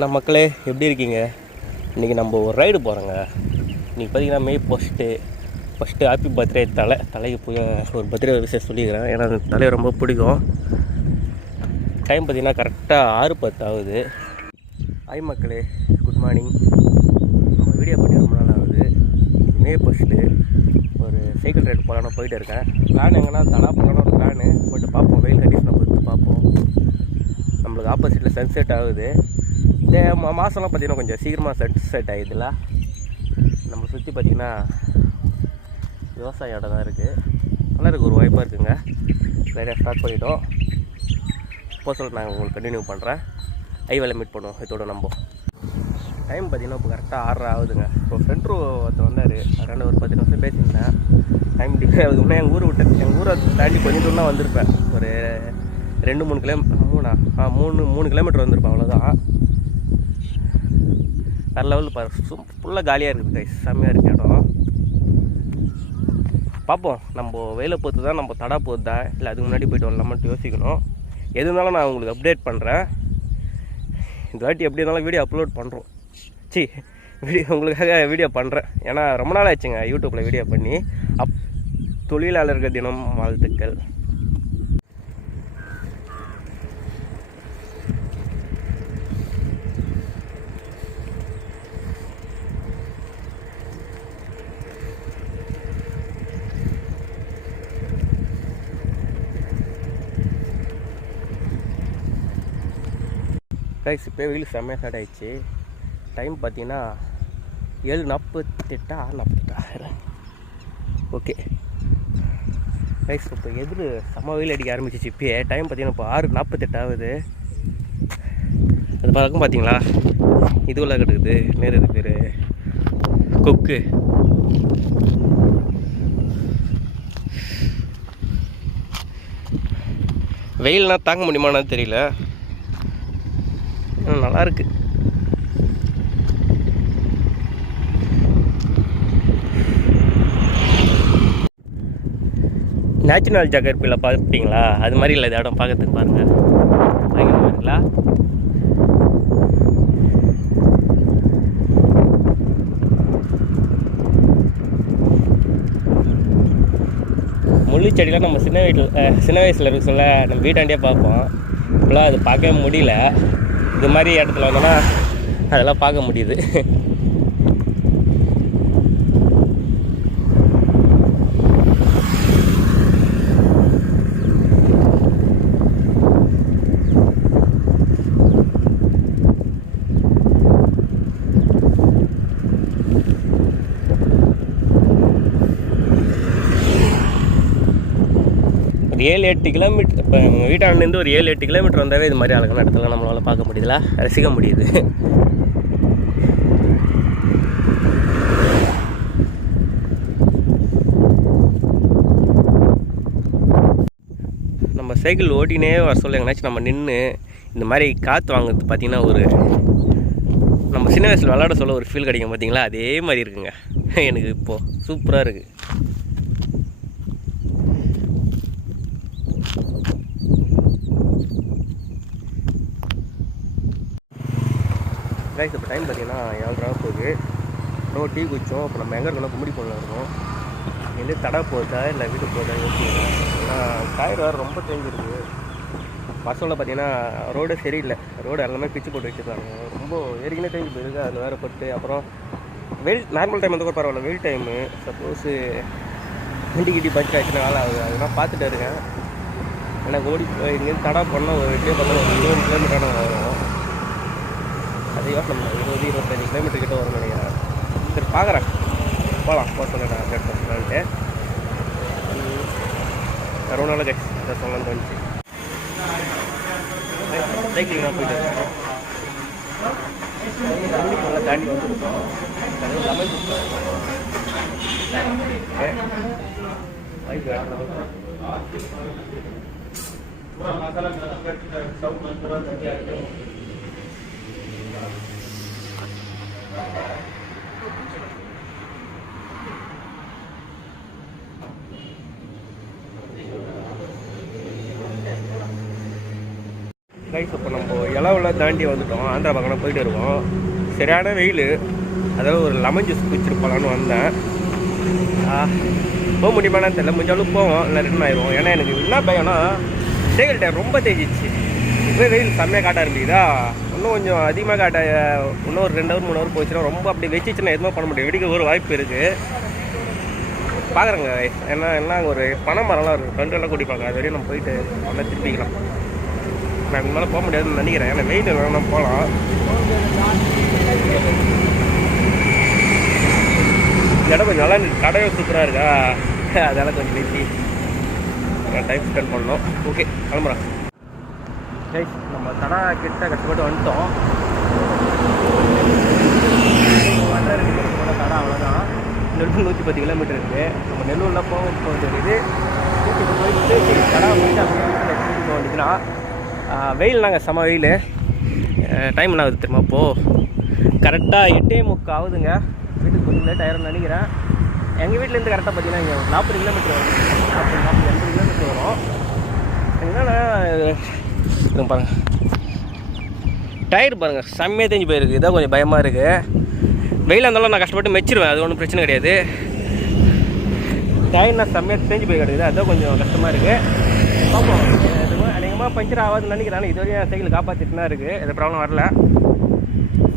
நம்ம மக்களே எப்படி இருக்கீங்க? இன்றைக்கி நம்ம ஒரு ரைடு போகிறோங்க. இன்றைக்கி பார்த்திங்கன்னா மே ஃபஸ்ட்டு ஹாப்பி பர்த்டே தலைக்கு போய் ஒரு பர்த்டே விஷயம் சொல்லிக்கிறேன். ஏன்னா அந்த தலையை ரொம்ப பிடிக்கும். டைம் பார்த்திங்கன்னா கரெக்டாக 6:10 ஆகுது. ஹாய் மக்களே, குட் மார்னிங். நம்ம வீடியோ பண்ணி ரொம்ப நாள் ஆகுது. மே ஃபஸ்ட்டு ஒரு சைக்கிள் ரைடு போகலான்னு போயிட்டு இருக்கேன். பிளான் எங்கன்னா தலா போகலான்னு ஒரு பிளானு போய்ட்டு பார்ப்போம். வெயில் கண்டிஷனை பொறுத்து பார்ப்போம். நம்மளுக்கு ஆப்போசிட்டில் சன்செட் ஆகுது. இந்த மாதம்லாம் பார்த்திங்கன்னா கொஞ்சம் சீக்கிரமாக சன்செட் ஆகிடுதுல. நம்ம சுற்றி பார்த்திங்கன்னா விவசாய இடம் தான் இருக்குது. நல்லா இருக்குது, ஒரு வாய்ப்பாக இருக்குங்க. ரைடாக ஸ்டார்ட் பண்ணிட்டோம். போக நாங்கள் உங்களுக்கு கண்டினியூ பண்ணுறேன். ஹைவேல மீட் பண்ணுவோம். இதோட நம்ம டைம் பார்த்திங்கன்னா இப்போ கரெக்டாக 6:30 ஆகுதுங்க. இப்போ ஃப்ரெண்ட் ஒருத்தர் வந்தார். அதனால் ஒரு 10 நிமிஷம் பேசியிருந்தேன். டைம் டிலே ஆகுது. முன்னே எங்கள் ஊரை தாண்டி கொஞ்சம் தூரம் தான் வந்திருப்பேன். ஒரு 2-3 கிலோமீட்டர் 3 கிலோமீட்டர் வந்திருப்பேன். அவ்வளோதான். வேறு லெவலில் ஃபுல்லாக காலியாக இருக்குது கைஸ். செம்மையாக இருக்குது இடம். பார்ப்போம். நம்ம வெயிலை பொறுத்து தான் நம்ம தடா போகுதா இல்லை அதுக்கு முன்னாடி போய்ட்டு வரலாமான்ட்டு யோசிக்கணும். எது இருந்தாலும் நான் உங்களுக்கு அப்டேட் பண்ணுறேன். இந்த வாட்டி எப்படி இருந்தாலும் வீடியோ அப்லோட் பண்ணுறோம். உங்களுக்காக வீடியோ பண்ணுறேன். ஏன்னா ரொம்ப நாள் ஆச்சுங்க யூடியூப்பில் வீடியோ பண்ணி. தொழிலாளர்கள் தினம் வாழ்த்துக்கள். கைஸ் இப்போ வெயில் செம்மையாக ஸ்டார்ட் ஆகிடுச்சு. டைம் பார்த்தீங்கன்னா 7:48 6:48. ஓகே கைஸ், இப்போ செம்ம வெயில் அடிக்க ஆரம்பிச்சிச்சு. இப்போயே டைம் பார்த்தீங்கன்னா இப்போ 6:48 ஆகுது. அது பழக்கம் பார்த்தீங்களா, இதுவெல்லாம் கிடக்குது. நேரு இது பேர் கொக்கு. வெயில்னால் தாங்க முடியுமான்னு தெரியல. நல்லா இருக்கு. நேச்சுரல் ஜாகிரபியில் பார்ப்பீங்களா, அது மாதிரி இல்லை. இந்த இடம் பார்க்கறதுக்கு பாருங்கள். வாங்கிங்களா? முள்ளு செடிலாம் நம்ம சின்ன வயசில் இருக்க சொல்ல நம்ம வீட்டாண்டியே பார்ப்போம். இப்போலாம் அது பார்க்கவே முடியல. இது மாதிரி இடத்துல வந்தோன்னா அதெல்லாம் பார்க்க முடியுது. ஒரு 7-8 கிலோமீட்டர் இப்போ எங்கள் வீட்டாண்டேருந்து ஒரு 7-8 கிலோமீட்டர் வந்தாவே இது மாதிரி அழகான இடத்துல நம்மளால் பார்க்க முடியுதுல, ரசிக்க முடியுது. நம்ம சைக்கிள் ஓட்டினே வர சொல்ல எங்கேனாச்சும் நம்ம நின்று இந்த மாதிரி காற்று வாங்குறது பார்த்திங்கன்னா ஒரு நம்ம சின்ன வயசில் விளாட சொல்ல ஒரு ஃபீல் கிடைக்கும் பார்த்திங்களா, அதே மாதிரி இருக்குங்க. எனக்கு இப்போது சூப்பராக இருக்குது. கைஸ் இப்போ டைம் பார்த்தீங்கன்னா 7:30 போகுது. அப்புறம் டீ குடித்தோம். அப்போ நம்ம எங்கே இருக்கணும், கும்படி பொண்ணில் இருக்கோம். இங்கே தடை போகுதா இல்லை வீட்டுக்கு போகுதா யோசிக்கிறேன். ஏன்னா டயர் வேறு ரொம்ப தேங்கிருக்கு. பசங்களில் பார்த்தீங்கன்னா ரோடே சரியில்லை. ரோடு எல்லாமே பிச்சு போட்டு வச்சுருக்காங்க. ரொம்ப ஏற்கனவே தேங்கி போயிருக்கு. அதில் வேறு போட்டு அப்புறம் வெயில் நார்மல் டைம் வந்து கூட பரவாயில்ல. வெயில் டைமு சப்போஸு கிட்டி பட்ஜெட் ஆச்சுன்னா வேலை ஆகுது. அதெல்லாம் பார்த்துட்டு இருக்கேன். எனக்கு ஓடி இங்கேருந்து தடா பண்ணால் ஒரு 20 கிலோமீட்டரான வரும். அது யோசனை 20-25 கிலோமீட்டர் கிட்ட வரும் நினைக்கிறேன். சரி பார்க்குறேன். போகலாம். போக சொல்ல நான் அப்டேட் பண்ணலான்ட்டு ரொம்ப நாள் கட்சி சொல்லலான்னு தோணுச்சு. சைக்கிளிங்லாம் போயிட்டு இருக்கேன். நல்லா தாண்டி வந்துருக்கோம். லெமன் கைஸ் இப்போ நம்ம இளவில் தாண்டி வந்துட்டோம். ஆந்திரா பக்கம் போயிட்டு இருக்கோம். சரியான வெயில். அதாவது ஒரு லெமன் ஜூஸ் குடிச்சிட்டு போகலான்னு வந்தேன். போக முடியுமான்னு தெரியல. முடிஞ்சாலும் போவோம், இல்லை ரிட்டர்ன் ஆயிடுவோம். ஏன்னா எனக்கு என்ன பயம்னா சைக்கிள் டயர் ரொம்ப தேய்ச்சிச்சு. இப்போ வெயில் செம்மையாக காட்ட ஆரம்பிக்குதா. இன்னும் கொஞ்சம் அதிகமாக காட்ட இன்னும் ஒரு 2 ஹவர் 3 ஹவர் போச்சுன்னா ரொம்ப அப்படி வச்சுச்சுன்னா எதுவுமே பண்ண முடியும். வெடிக்க ஒரு வாய்ப்பு இருக்குது. பார்க்குறேங்க. ஏன்னா எல்லாம் ஒரு பனை மரம்லாம் இருக்குது. ஃப்ரெண்டெல்லாம் குடிப்பாங்க. அது வரையும் நம்ம போயிட்டு நல்லா திருப்பிக்கலாம். நான் இதுக்கு மேலே போக முடியாதுன்னு நினைக்கிறேன். ஏன்னா வெயில் வேணா போகலாம். இடம் கொஞ்சம் நல்லா கடையும் சூப்பராக இருக்கா. அதனால் கொஞ்சம் பேசி டைம் ஸ்பெண்ட் பண்ணோம். ஓகே, கிளம்புறேன். கைஸ் நம்ம தடா கிட்ட கஷ்டப்பட்டு வந்துட்டோம். தடா அவ்வளோதான். நெல்லூர் 110 கிலோமீட்டர் இருக்குது. நம்ம நெல்லூரில் போக தெரியுது. போயிட்டு தடா போயிட்டு அப்படியே போக வேண்டியதுன்னா வெயில் நாங்கள் செம வெயில். டைம் என்ன ஆகுது தெரியுமா? இப்போது கரெக்டாக 8:45 ஆகுதுங்க. வீட்டுக்கு கொஞ்சம் லேட் ஆயிரம்னு நினைக்கிறேன். எங்கள் வீட்டிலேருந்து கரெக்டாக பார்த்தீங்கன்னா இங்கே 40 கிலோமீட்டர் வரும். 40-80 கிலோமீட்டர் வரும். என்னென்னா பாருங்கள், டயர் பாருங்கள் செம்மையாக தேஞ்சு போயிருக்கு. இதான் கொஞ்சம் பயமாக இருக்குது. வெயில் இருந்தாலும் நான் கஷ்டப்பட்டு மெச்சிருவேன். அது ஒன்றும் பிரச்சனை கிடையாது. டயர் நான் செம்மையாக தேஞ்சு போய் கிடக்குது. அதுதான் கொஞ்சம் கஷ்டமாக இருக்குது. பார்ப்போம். அதிகமாக பஞ்சர் ஆகாதுன்னு நினைக்கிறேன். இது வரையும் சைக்கிள் காப்பாற்றிட்டு தான் இருக்குது. எந்த ப்ராப்ளம் வரல.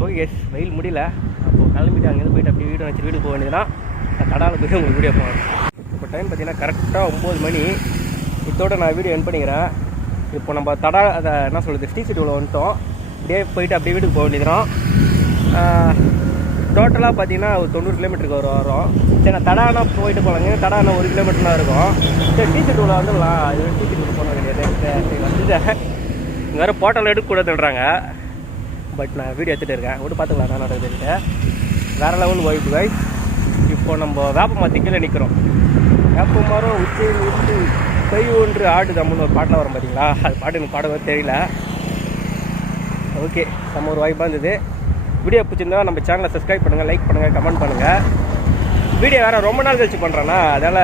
ஓகே கேஸ், வெயில் முடியல. அப்போது கிளம்பிட்டு அங்கேருந்து போயிட்டு அப்படியே வீடு வச்சு வீட்டுக்கு போக வேண்டியதுன்னா நான் கடாவில் போய்ட்டு உங்களுக்கு வீடியோ போகணும். இப்போ டைம் பார்த்தீங்கன்னா கரெக்டாக 9 மணி. இதோட நான் வீடியோ என் பண்ணிக்கிறேன். இப்போ நம்ம தடா அதை என்ன சொல்கிறது ஸ்ரீசிட்டியில் வந்துட்டோம். அப்படியே போயிட்டு அப்படியே வீட்டுக்கு போக வேண்டியதுதான். டோட்டலாக பார்த்தீங்கன்னா ஒரு 90 கிலோமீட்டருக்கு வரும். சரி, நான் தடானா போயிட்டு போகலாங்க. தடானா 1 கிலோமீட்டர் தான் இருக்கும். சரி, ஸ்ரீசிட்டியில் வந்துடலாம். இது ஸ்ரீசிட்டியில் போன கிடையாது. வந்துட்டேன். இங்கே வேறு போட்டோவில் எடுக்கக்கூடாதுன்றாங்க. பட் நான் வீடியோ எடுத்துகிட்டு இருக்கேன். விட்டு பார்த்துக்கலாம் நான் நடக்குதுன்ட்டு. வேறு லெவல் வாய்ப்பு கைஸ். இப்போ நம்ம வேப்ப மரத்து கீழே நிற்கிறோம். வேப்ப மரம் உச்சியில் இருந்து கை ஒன்று ஆடு தம்முன்னு ஒரு பாட்டெலாம் வரும் பார்த்தீங்களா? அது பாட்டு எனக்கு பாடவே தெரியல. ஓகே, நம்ம ஒரு வாய்ப்பாக இருந்தது. வீடியோ பிடிச்சிருந்தா நம்ம சேனலை சப்ஸ்கிரைப் பண்ணுங்கள், லைக் பண்ணுங்கள், கமெண்ட் பண்ணுங்கள். வீடியோ வேறு ரொம்ப நாள் கழிச்சு பண்ணுறேன்னா அதனால்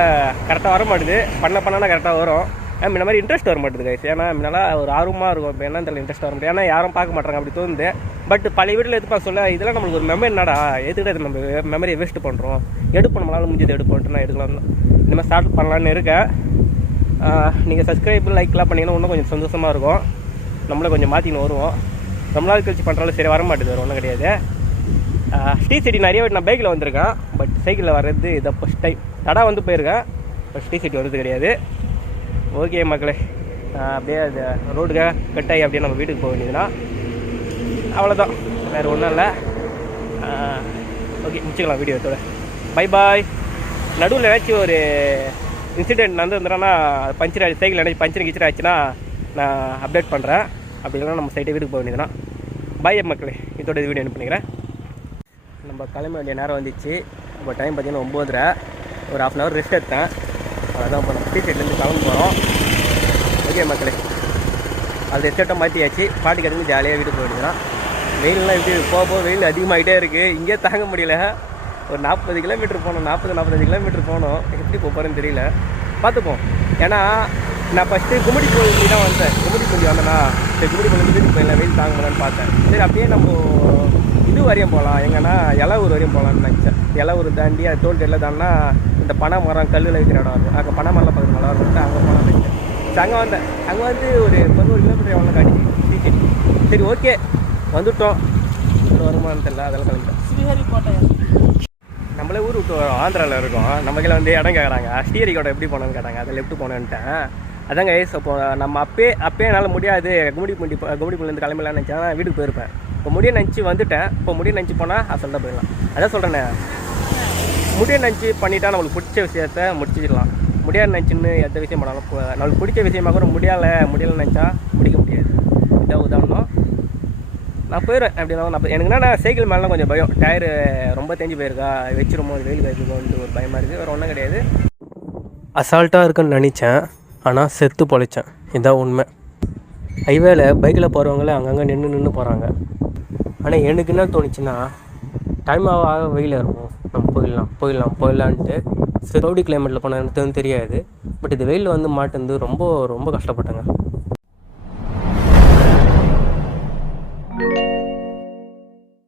கரெக்டாக வர மாட்டுது. பண்ணனா கரெக்டாக வரும். இந்த மாதிரி இன்ட்ரெஸ்ட் வர மாட்டேது கைஸ். ஏன்னா முன்னால ஒரு ஆர்வமாக இருக்கும். இப்போ என்ன தெரியல, இன்ட்ரெஸ்ட் வர முடியும். ஏன்னா யாரும் பார்க்க மாட்டாங்க அப்படி தோணுது. பட் பழைய வீட்டில் எதுப்பாக சொல்ல இதெல்லாம் நம்மளுக்கு ஒரு மெமரி என்னடா, எதுக்கிட்ட நம்ம மெமரியை வேஸ்ட்டு பண்ணுறோம். எடுப்போம், நம்மளால் முடிஞ்சது எடுப்போன்ட்டு நான் எடுக்கலாம். இந்த மாதிரி ஸ்டார்ட் பண்ணலான்னு இருக்கேன். நீங்கள் சப்ஸ்கிரைப் லைக்லாம் பண்ணிங்கன்னா இன்னும் கொஞ்சம் சந்தோஷமாக இருக்கும். நம்மளே கொஞ்சம் மாற்றின்னு வருவோம். ரொம்ப நாள் கழிச்சு பண்ணுறாலும் சரி வர மாட்டேது. வேறு ஒன்றும் கிடையாது. ஸ்ரீசிட்டி நிறைய வாட்டி நான் பைக்கில் வந்திருக்கேன். பட் சைக்கிளில் வர்றது இதை ஃபஸ்ட் டைம். தடா வந்து போயிருக்கேன். பட் ஸ்ரீசிட்டி வர்றது கிடையாது. ஓகே மக்களே, அப்படியே அது ரோடுக்கு கட் ஆகி அப்படியே நம்ம வீட்டுக்கு போக வேண்டியதுன்னா அவ்வளோதான். வேறு ஒன்றும் இல்லை. ஓகே, முடிச்சுக்கலாம் வீடியோத்தோட. Bye bye. நடுவில் ஏதாச்சும் ஒரு இன்சிடென்ட் நடந்துருந்தேன்னா பஞ்சர் ஆகி சைக்கிள் நினைச்சி பஞ்சர் கிச்சர் ஆச்சுன்னா நான் அப்டேட் பண்ணுறேன். அப்படி இல்லைனா நம்ம சைட்டை வீட்டுக்கு போக வேண்டியதுன்னா பாய் மக்களே. இதோட வீடியோ என்ன பண்ணிக்கிறேன். நம்ம கிளம்ப வேண்டிய நேரம் வந்துச்சு. இப்போ டைம் பார்த்தீங்கன்னா 9:30. ஒரு 1/2 hour ரெஸ்ட் எடுத்தேன். அதான் இப்போ நம்ம ஸ்ரீசிட்டிலேருந்து கிளம்ப போகிறோம். ஓகே மக்களே, அது ரெஸ்ட்டை மாற்றியாச்சு. பாட்டு கிடந்து ஜாலியாக வீட்டுக்கு போக வேண்டியதுதான். வெயிலெலாம் எப்படி போக வெயில் அதிகமாகிட்டே இருக்குது. இங்கே தாங்க முடியல. ஒரு 40 கிலோமீட்டர் போகணும், 40-45 கிலோமீட்டர் போகணும். எப்படி போகிறேன்னு தெரியல. பார்த்துப்போம். ஏன்னா நான் ஃபஸ்ட்டு கும்மிடி கோயில் தான் வந்தேன். கும்மிடி கோயில் வந்தேன்னா சரி கும்மிடி கோயில் வீட்டுக்கு போயிடலாம், வெயில் தாங்க முடியலன்னு பார்த்தேன். சரி அப்படியே நம்ம இது வரையும் போகலாம். எங்கன்னா இளவூர் வரையும் போகலான்னு நினச்சேன். இளவூர் தாண்டி அது டோல்கேட்டில் தாண்டினா இந்த பனை மரம் கல்லில் வைக்கிற இடம் இருக்கும். அங்கே பனை மரம்லாம் பார்க்குறது நல்லா இருக்கும். அங்கே போகலான்னு நினச்சேன். சரி அங்கே வந்தேன். அங்கே வந்து ஒரு 11 கிலோமீட்டர் எவ்வளோ காட்டிச்சு ஸ்ரீசிட்டி. சரி ஓகே, வந்துவிட்டோம். வருமானம் தெரியல, அதெல்லாம் கிளம்பிட்டோம். ஸ்ரீஹரிக்கோட்டை நம்மளே ஊர் விட்டு வரோம். ஆந்திராவில் இருக்கோம். நம்ம கையில் வந்து இடம் கேட்குறாங்க. ஸ்ரீஹரிக்கோட்டை எப்படி போனோன்னு கேட்டாங்க. அதை லெஃப்ட் போனேன்ட்டேன். அதாங்க இப்போ நம்ம அப்பயே என்னால் முடியாது கும்மிடிப்புலேருந்து கிளம்பலான்னு நினச்சேன். வீட்டுக்கு போயிருப்பேன். இப்போ முடிய நினச்சி வந்துட்டேன். இப்போ முடிய நினச்சி போனால் அசல்ட்டாக போயிடலாம். அதான் சொல்கிறேண்ணே, முடிய நினச்சி பண்ணிட்டா நம்மளுக்கு பிடிச்ச விஷயத்த முடிச்சிடலாம். முடியாது நினச்சின்னு எந்த விஷயம் பண்ணாலும் நம்மளுக்கு பிடிச்ச விஷயமாக கூட முடியலை நினச்சா முடிக்க முடியாது. இதான் உதாரணம். நான் போயிடுவேன். அப்படின்னா நான் எனக்கு நான் சைக்கிள் மேலாம் கொஞ்சம் பயம். டயரு ரொம்ப தேஞ்சு போயிருக்கா, வச்சிருமோ வெயில் காய்ச்சிருக்கோன்ட்டு ஒரு பயமாக இருக்குது. வேறு ஒன்றும் கிடையாது. அசால்ட்டாக இருக்குன்னு நினச்சேன். ஆனால் செத்து பொழைச்சேன். இதுதான் உண்மை. ஹைவேல பைக்கில் போகிறவங்களே அங்கங்கே நின்று போகிறாங்க. ஆனால் எனக்கு என்ன தோணுச்சுன்னா, டைம் ஆக வெயில் இருக்கும், நம்ம போயிடலான்ட்டு 30 கிலோமீட்டரில் போன எனக்கு தெரியாது. பட் இது வெயில் வந்து மாட்டேந்து ரொம்ப ரொம்ப கஷ்டப்பட்டேங்க.